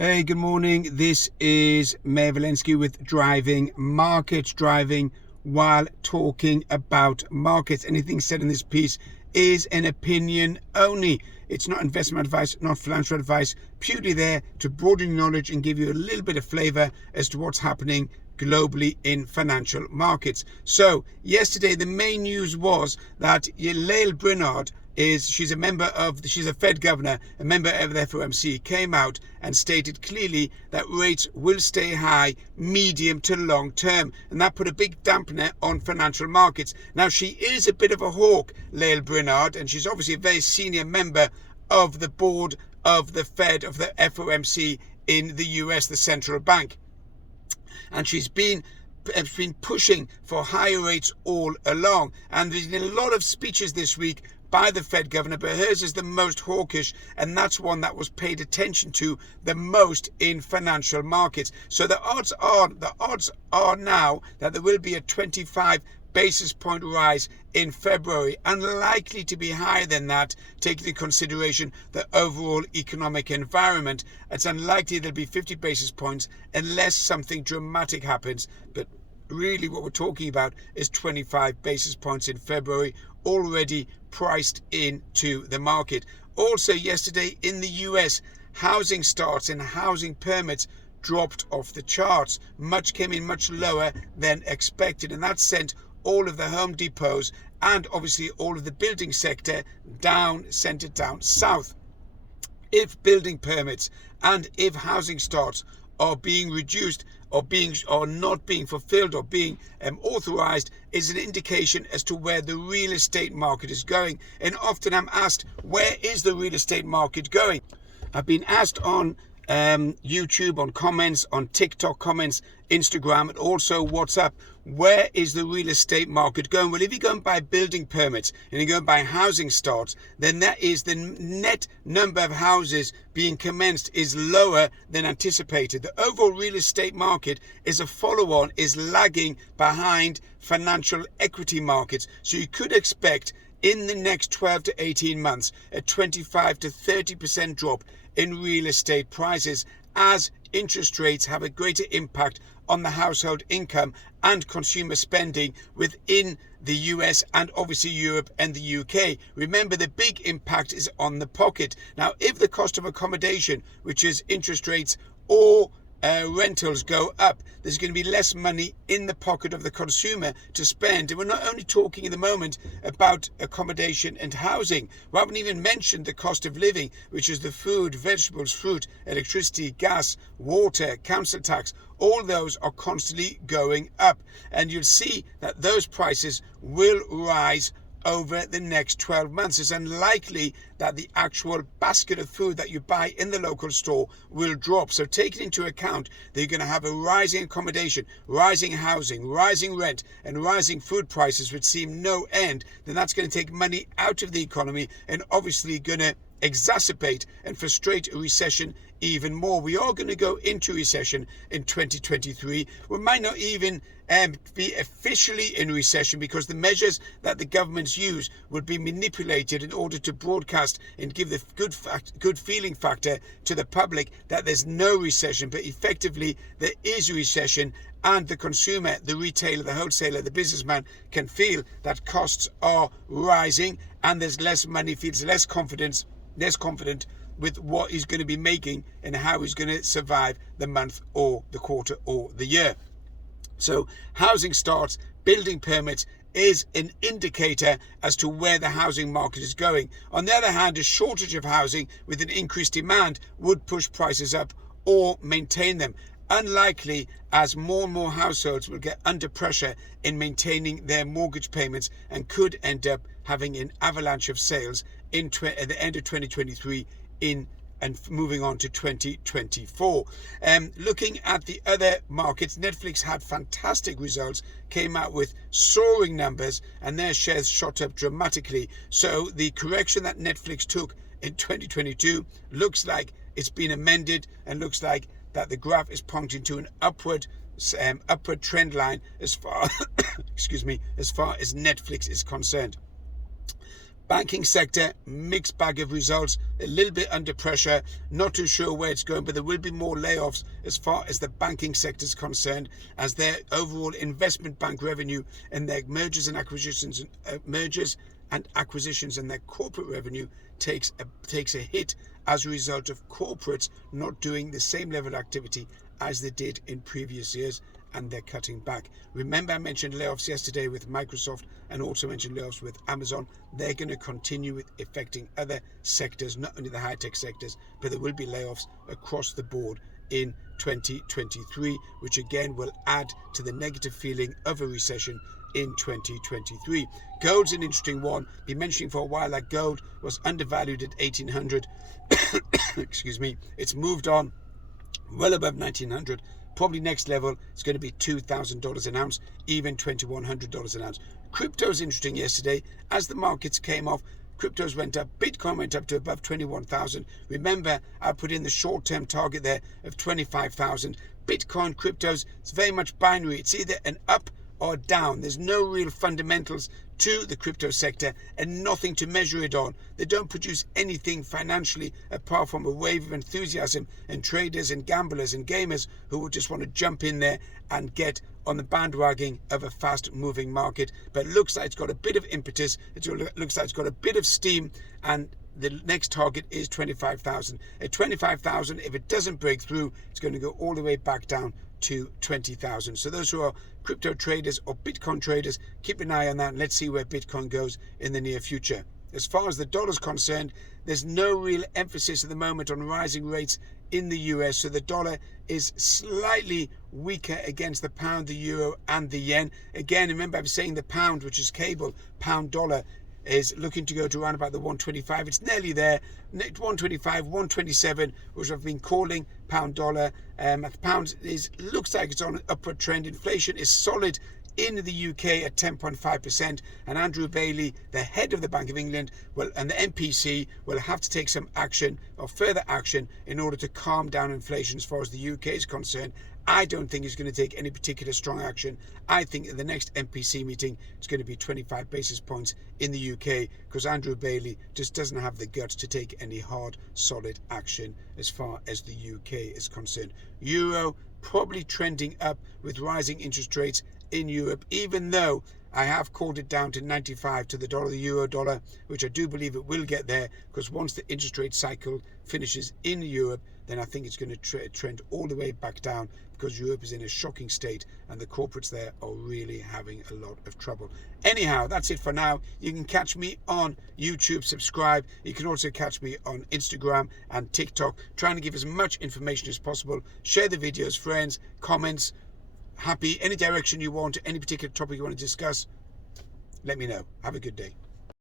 Hey, good morning. This is Mayor Walensky with Driving Markets, driving while talking about markets. Anything said in this piece is an opinion only. It's not investment advice, not financial advice, purely there to broaden your knowledge and give you a little bit of flavor as to what's happening globally in financial markets. So yesterday, the main news was that Brainard she's a Fed governor, a member of the FOMC, came out and stated clearly that rates will stay high medium to long term, and that put a big dampener on financial markets. Now, she is a bit of a hawk, Lael Brainard, and she's obviously a very senior member of the board of the Fed, of the FOMC in the US, the central bank. And she's been pushing for higher rates all along. And there's been a lot of speeches this week by the Fed governor, but hers is the most hawkish, and that's one that was paid attention to the most in financial markets. So the odds are now that there will be a 25 basis point rise in February, unlikely to be higher than that, taking into consideration the overall economic environment. It's unlikely there'll be 50 basis points unless something dramatic happens. But really what we're talking about is 25 basis points in February, already priced into the market. Also yesterday in the US, housing starts and housing permits dropped off the charts. Came in much lower than expected, and that sent all of the Home Depots and obviously all of the building sector sent it down south. If building permits and if housing starts are being reduced or not being fulfilled or being authorized, is an indication as to where the real estate market is going. And often I'm asked, where is the real estate market going? I've been asked on YouTube, on comments, on TikTok comments, Instagram, and also WhatsApp, where is the real estate market going? Well, if you go and buy building permits and you go and buy housing starts, then that is the net number of houses being commenced is lower than anticipated. The overall real estate market is is lagging behind financial equity markets. So you could expect in the next 12 to 18 months a 25 to 30% drop in real estate prices as interest rates have a greater impact on the household income and consumer spending within the US and obviously Europe and the UK. Remember, the big impact is on the pocket. Now, if the cost of accommodation, which is interest rates or rentals, go up, there's going to be less money in the pocket of the consumer to spend. And we're not only talking at the moment about accommodation and housing. We haven't even mentioned the cost of living, which is the food, vegetables, fruit, electricity, gas, water, council tax. All those are constantly going up. And you'll see that those prices will rise over the next 12 months. It's unlikely that the actual basket of food that you buy in the local store will drop. So taking into account that you're going to have a rising accommodation, rising housing, rising rent, and rising food prices which seem no end, then that's going to take money out of the economy and obviously going to exacerbate and frustrate a recession even more. We are going to go into recession in 2023. We might not even be officially in recession because the measures that the governments use would be manipulated in order to broadcast and give the good feeling factor to the public that there's no recession, but effectively there is a recession, and the consumer, the retailer, the wholesaler, the businessman can feel that costs are rising and there's less money, feels less confident with what he's going to be making and how he's going to survive the month or the quarter or the year. So housing starts, building permits is an indicator as to where the housing market is going. On the other hand, a shortage of housing with an increased demand would push prices up or maintain them. Unlikely, as more and more households will get under pressure in maintaining their mortgage payments and could end up having an avalanche of sales at the end of 2023 and moving on to 2024. Looking at the other markets, Netflix had fantastic results, came out with soaring numbers, and their shares shot up dramatically. So the correction that Netflix took in 2022 looks like it's been amended and looks like that the graph is pointing to an upward trend line as far as Netflix is concerned. Banking sector, mixed bag of results, a little bit under pressure, not too sure where it's going, but there will be more layoffs as far as the banking sector is concerned, as their overall investment bank revenue and their mergers and acquisitions and their corporate revenue takes a hit as a result of corporates not doing the same level of activity as they did in previous years, and they're cutting back. Remember, I mentioned layoffs yesterday with Microsoft and also mentioned layoffs with Amazon. They're going to continue with affecting other sectors, not only the high-tech sectors, but there will be layoffs across the board in 2023, which again will add to the negative feeling of a recession in 2023. Gold's an interesting one. Been mentioning for a while that gold was undervalued at 1800. Excuse me. It's moved on well above 1900. Probably next level is going to be $2,000 an ounce, even $2,100 an ounce. Crypto's interesting yesterday. As the markets came off, cryptos went up. Bitcoin went up to above 21,000. Remember, I put in the short-term target there of 25,000. Bitcoin, cryptos, it's very much binary. It's either an up or down. There's no real fundamentals to the crypto sector and nothing to measure it on. They don't produce anything financially apart from a wave of enthusiasm and traders and gamblers and gamers who will just want to jump in there and get on the bandwagon of a fast moving market. But it looks like it's got a bit of impetus. It looks like it's got a bit of steam, and the next target is 25,000. At 25,000, if it doesn't break through, it's going to go all the way back down to 20,000. So those who are crypto traders or Bitcoin traders, keep an eye on that and let's see where Bitcoin goes in the near future. As far as the dollar's concerned, there's no real emphasis at the moment on rising rates in the US, so the dollar is slightly weaker against the pound, the euro and the yen. Again, remember I was saying the pound, which is cable, pound dollar, is looking to go to around about the 125. It's nearly there, 125, 127, which I've been calling pound dollar. The pound looks like it's on an upward trend. Inflation is solid in the UK at 10.5%, and Andrew Bailey, the head of the Bank of England, and the MPC will have to take some action or further action in order to calm down inflation as far as the UK is concerned. I don't think he's going to take any particular strong action. I think at the next MPC meeting, it's going to be 25 basis points in the UK, because Andrew Bailey just doesn't have the guts to take any hard, solid action as far as the UK is concerned. Euro probably trending up with rising interest rates in Europe, even though I have called it down to 95 to the dollar, the euro dollar, which I do believe it will get there, because once the interest rate cycle finishes in Europe, then I think it's going to trend all the way back down, because Europe is in a shocking state and the corporates there are really having a lot of trouble. Anyhow, that's it for now. You can catch me on YouTube, subscribe. You can also catch me on Instagram and TikTok, trying to give as much information as possible. Share the videos, friends, comments. Happy any direction you want, any particular topic you want to discuss, let me know. Have a good day.